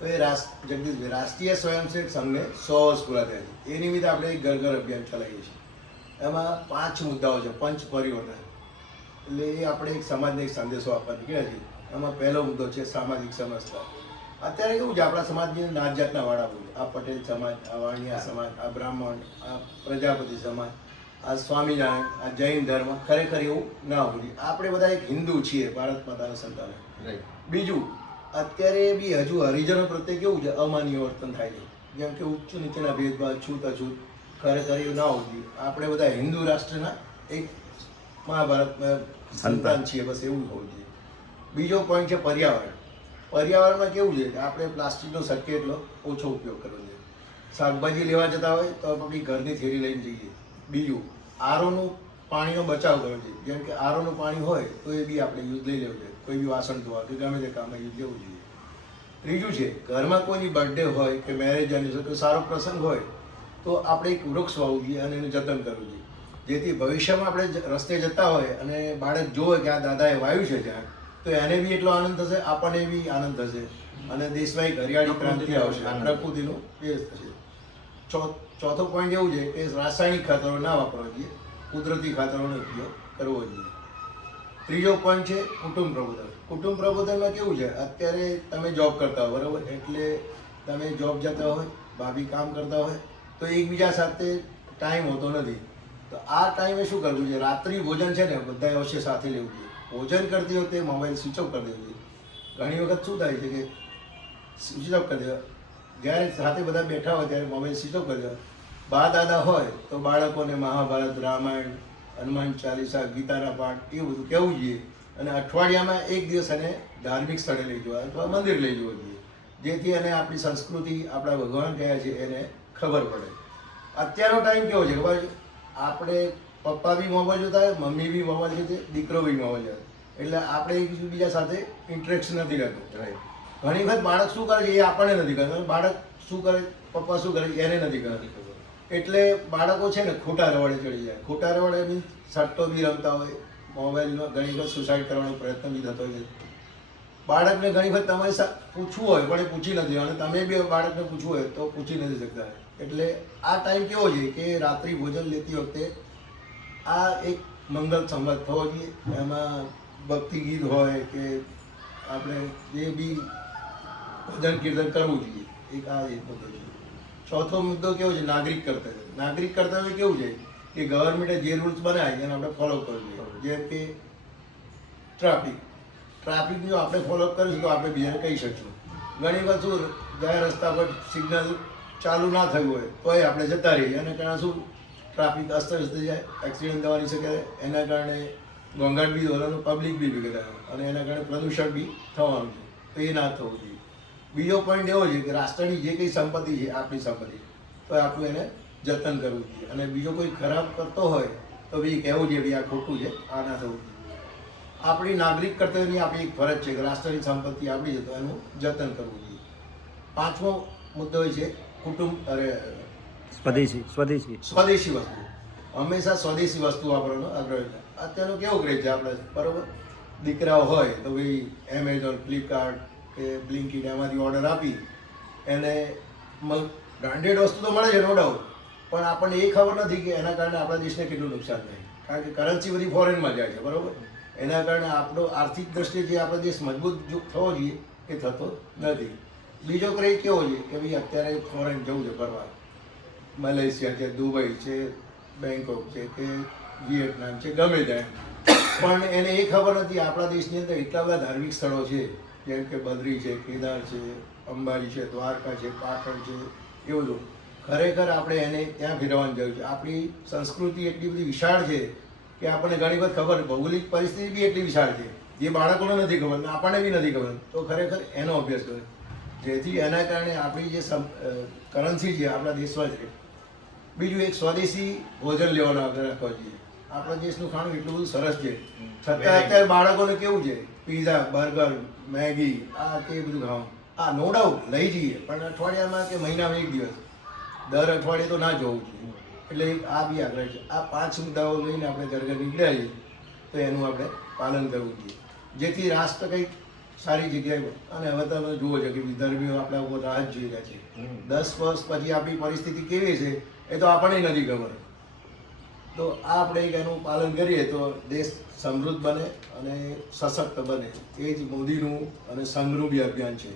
તો એ જગદીશભાઈ રાષ્ટ્રીય સ્વયંસેવક સંઘને 100 વર્ષ પૂરા થયા છે. એ નિમિત્તે આપણે એક ઘર ઘર અભિયાન ચલાવીએ છીએ. એમાં 5 મુદ્દાઓ છે. પંચ પરિવર્તન એટલે એ આપણે એક સમાજને એક સંદેશો આપવા નીકળ્યા છીએ. એમાં પહેલો મુદ્દો છે સામાજિક સમરસતા. અત્યારે કેવું છે, આપણા સમાજની નાત જાતના વાળા હોય. આ પટેલ સમાજ, આ વાણિયા સમાજ, આ બ્રાહ્મણ, આ પ્રજાપતિ સમાજ, આ સ્વામિનારાયણ, આ જૈન ધર્મ, ખરેખર એવું ના હોવું જોઈએ. આપણે બધા એક હિન્દુ છીએ, ભારત માતાના સંતાન. બીજું, અત્યારે બી હજુ હરિજનો પ્રત્યે કેવું છે, અમાનવીય વર્તન થાય છે. જેમ કે ઉચ્ચ નીચેના ભેદભાવ, છૂત અછૂત, ખરેખર એવું ના હોવું જોઈએ. આપણે બધા હિન્દુ રાષ્ટ્રના એક મહાભારતમાં સંતાન છીએ, બસ એવું હોવું જોઈએ. બીજો પોઈન્ટ છે પર્યાવરણ. પર્યાવરણમાં કેવું છે કે આપણે પ્લાસ્ટિકનો શક્ય એટલો ઓછો ઉપયોગ કરવો જોઈએ. શાકભાજી લેવા જતા હોય તો આપણી ઘરની થેલી લઈને જઈએ. બીજું, આરોનું પાણીનો બચાવ કરવો જોઈએ. જેમ કે આરોનું પાણી હોય તો એ બી આપણે યુઝ લઈ લેવું જોઈએ. કોઈ બી વાસણ ધોવા કે ગમે તે કામમાં યુઝ લેવું જોઈએ. ત્રીજું છે, ઘરમાં કોઈની બર્થડે હોય કે મેરેજ એનિવર્સરી કે સારો પ્રસંગ હોય તો આપણે એક વૃક્ષ વાવવું જોઈએ અને એનું જતન કરવું જોઈએ. જેથી ભવિષ્યમાં આપણે રસ્તે જતા હોય અને બાળક જોવે કે આ દાદાએ વાવ્યું છે ત્યાં, તો એને બી એટલો આનંદ થશે, આપણને બી આનંદ થશે અને દેશમાં એક હરિયાળી ક્રાંતિ આવશે, પ્રકૃતિનું એ થશે. ચોથો પોઈન્ટ એવું છે કે રાસાયણિક ખાતરો ના વાપરવા જોઈએ, કુદરતી ખાતરોનો ઉપયોગ કરવો જોઈએ. ત્રીજો પોઈન્ટ છે કુટુંબ પ્રબોધન. કુટુંબ પ્રબોધનમાં કેવું છે, અત્યારે તમે જોબ કરતા હો, બરાબર, એટલે તમે જોબ જતા હોય, ભાભી કામ કરતા હોય તો એકબીજા સાથે ટાઈમ હોતો નથી. તો આ ટાઈમે શું કરવું જોઈએ, રાત્રિ ભોજન છે ને બધાએ અવશ્ય સાથે લેવું જોઈએ. ભોજન કરતી વખતે મોબાઈલ સ્વિચ ઓફ કરી દેવું જોઈએ. ઘણી વખત શું થાય છે કે સ્વિચ ઓફ કરી દેવા, જ્યારે સાથે બધા બેઠા હોય ત્યારે મોબાઈલ સ્વિચ ઓફ કરી દેવા. બા દાદા હોય તો બાળકોને મહાભારત, રામાયણ, હનુમાન ચાલીસા, ગીતાના પાઠ એ બધું કહેવું જોઈએ. અને અઠવાડિયામાં એક દિવસ એને ધાર્મિક સ્થળે લઈ જવા અથવા મંદિર લઈ જવું જોઈએ, જેથી એને આપણી સંસ્કૃતિ, આપણા ભગવાન કયા છે એને ખબર પડે. અત્યારનો ટાઈમ કેવો છે ખબર છે, આપણે પપ્પા બી મોબાઈલ જોતા હોય, મમ્મી બી મોબાઈલ જોતે, દીકરો બી મોબાઈલ જોતા, એટલે આપણે એકબીજા સાથે ઇન્ટરેક્શન નથી રહેતું. ઘણી વખત બાળક શું કરે છે એ આપણને નથી કરતું, બાળક શું કરે, પપ્પા શું કરે એને નથી કરતું. એટલે બાળકો છે ને ખોટા રવાડે ચડી જાય. ખોટા રવાડે મીન્સ સટ્ટો બી રમતા હોય, મોબાઈલમાં ઘણી વખત સુસાઇડ કરવાનો પ્રયત્ન બી થતો હોય છે. બાળકને ઘણી વખત તમારે પૂછવું હોય પણ એ પૂછી નથી, અને તમે બી બાળકને પૂછવું હોય તો પૂછી નથી શકતા. એટલે આ ટાઈમ કેવો છે કે રાત્રિ ભોજન લેતી વખતે આ એક મંગલ સંવાદ થવો જોઈએ. એમાં ભક્તિ ગીત હોય કે આપણે જે બી ભજન કીર્તન કરવું જોઈએ. એક આ એક મુદ્દો છે. ચોથો મુદ્દો કેવો છે, નાગરિક કર્તવ્ય. નાગરિક કર્તવ્ય કેવું છે કે ગવર્મેન્ટે જે રૂલ્સ બનાવ્યા એને આપણે ફોલો કરવું જોઈએ. જેમ કે ટ્રાફિક જો આપણે ફોલો કરીશું તો આપણે બીજાને કહી શકીશું. ઘણી વાર શું, જાહેર રસ્તા પર સિગ્નલ ચાલુ ના થયું હોય તોય આપણે જતા રહીએ, એના કારણે શું ટ્રાફિક અસ્તવ્યસ્ત થઈ જાય, એક્સિડન્ટ થવાની શક્યતા, એના કારણે ઘોંઘાટ બી થવાનું, પબ્લિક બી ભેગા અને એના કારણે પ્રદૂષણ બી થવાનું છે. તો એ ના થવું જોઈએ. બીજો પોઈન્ટ એવો છે કે રાષ્ટ્રની જે કંઈ સંપત્તિ છે આપણી સંપત્તિ, તો આપણું એને જતન કરવું જોઈએ. અને બીજો કોઈ ખરાબ કરતો હોય તો બી કહેવું જોઈએ ભાઈ આ ખોટું છે, આ ના થવું જોઈએ. આપણી નાગરિક કર્તવ્યની આપણી એક ફરજ છે કે રાષ્ટ્રની સંપત્તિ આપણી છે તો એનું જતન કરવું જોઈએ. પાંચમો મુદ્દો એ છે સ્વદેશી વસ્તુ. હંમેશા સ્વદેશી વસ્તુ વાપરવાનો આગ્રહ છે. અત્યારનો કેવો ક્રેઝ છે આપણે, બરોબર, દીકરાઓ હોય તો ભાઈ એમેઝોન, ફ્લિપકાર્ટ કે બ્લિંકિટ એમાંથી ઓર્ડર આપી એને બ્રાન્ડેડ વસ્તુ તો મળે છે નો ડાઉટ, પણ આપણને એ ખબર નથી કે એના કારણે આપણા દેશને કેટલું નુકસાન થાય. કારણ કે કરન્સી બધી ફોરેનમાં જાય છે, બરાબર, એના કારણે આપણો આર્થિક દ્રષ્ટિએ જે આપણો દેશ મજબૂત થવો જોઈએ એ થતો નથી. બીજો ક્રેઝ કેવો છે કે ભાઈ અત્યારે ફોરેન જવું છે ફરવા, મલેશિયા છે, દુબઈ છે, બેંકોક છે કે વિયેટનામ છે, ગમે ત્યાં, પણ એને એ ખબર નથી આપણા દેશની અંદર એટલા બધા ધાર્મિક સ્થળો છે, જેમ કે બદ્રી છે, કેદાર છે, અંબાજી છે, દ્વારકા છે, પાટણ છે, એ બધું. ખરેખર આપણે એને ત્યાં ફેરવવાની જરૂર છે. આપણી સંસ્કૃતિ એટલી બધી વિશાળ છે કે આપણને ઘણી વખત ખબર, ભૌગોલિક પરિસ્થિતિ બી એટલી વિશાળ છે જે બાળકોને નથી ખબર ને આપણને બી નથી ખબર. તો ખરેખર એનો અભ્યાસ કરે, જેથી એના કારણે આપણી જે કરન્સી છે આપણા દેશમાં છે. બીજું એક સ્વદેશી ભોજન લેવાનો આગ્રહ રાખવો જોઈએ. આપણા દેશનું ખાણું એટલું બધું સરસ છે, છતાં અત્યારે બાળકોને કેવું છે, પીઝા, બર્ગર, મેગી, આ તે બધું ખાવાનું. હા, નો ડાઉટ લઈ જઈએ, પણ અઠવાડિયામાં કે મહિનામાં એક દિવસ, દર અઠવાડિયે તો ના જવું જોઈએ. એટલે આ બી આગ્રહ છે. આ 5 મુદ્દાઓ લઈને આપણે ઘર ઘર નીકળ્યા છીએ તો એનું આપણે પાલન કરવું જોઈએ, જેથી રાષ્ટ્ર કંઈક સારી જગ્યાએ. અને હવે તમે જુઓ છો કે વિદર્ભીઓ આપણા ઉપર રાહ જ જોઈ રહ્યા છે. 10 વર્ષ પછી આપણી પરિસ્થિતિ કેવી છે એ તો આપણને નથી ખબર. તો આ આપણે એક એનું પાલન કરીએ તો દેશ સમૃદ્ધ બને અને સશક્ત બને. એ જ મોદીનું અને સંઘનું બી અભિયાન છે.